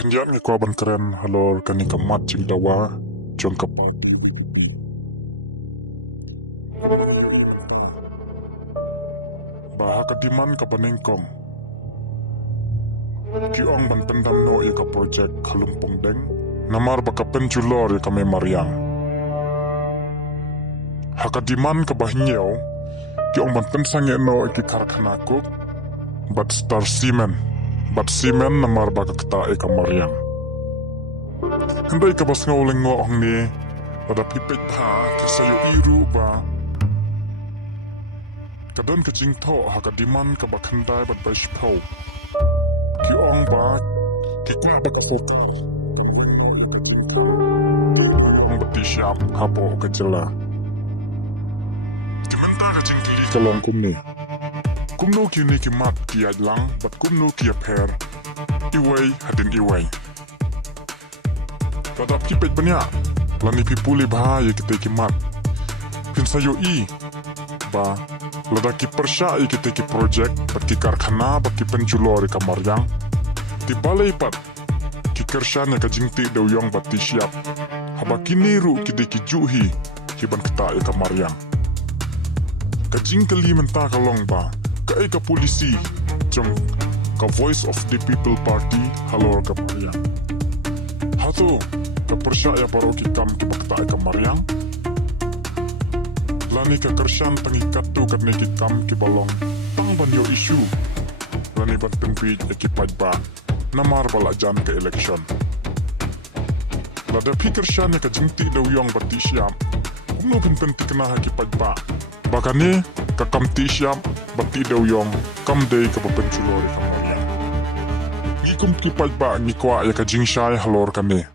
Kendian ngi ban keren halor kani kamat cing dawa jong kapat baha kadiman ka panengkong kiong ban pendam no ya ka projek kalumpong deng namar baka penculor ya ka memariang hakadiman ka bahinyau kiong ban pensang ya no iki karakhanakuk bat star cement bat simen namar baka kata e kamariang. Hendai ka bas ngawling ngo ong ni pada pipit ha kisayo iru ba kadon ka jingtho ha ka diman ka bakhandai bat baish phau ki ong ba ki kwa ba ka fotar ka ngawling ngo ya ka jingtho ong bati syam ha po ka jela kimanta ka jingtli kalong kumni kumno kini ki mat ki ajlang bat kumno ki apher iway hadin iway pada pipet banyak lani pipuli bahaya kita ki mat pinsayo i ba lada ki persya i kita ki projek bat ki karkhana bat ki penculor ka maryang ti balai pat ki kersyanya ka jingti dawyong bat ti siap haba kini ru ki ki juhi ki ban kata ka maryang ka jingkali menta kalong ba ka polisi jong ka Voice of the People Party halor ka Maryang hato ka persya paro ki kam ki bakta ka Maryang lani ka kersyan tangi katu karni ki kam ki balong tang ban yo isu lani bat penpi ki pajba namar bala jan ka election lada pi kersyan ka jingti dawyong bati siam kumno penti kena ki pajba bakane ka kamti siam bati dawyong kam day ka penculor ka Maryang ngikum ki pajba ngi kwa ya ka jingshai halor kane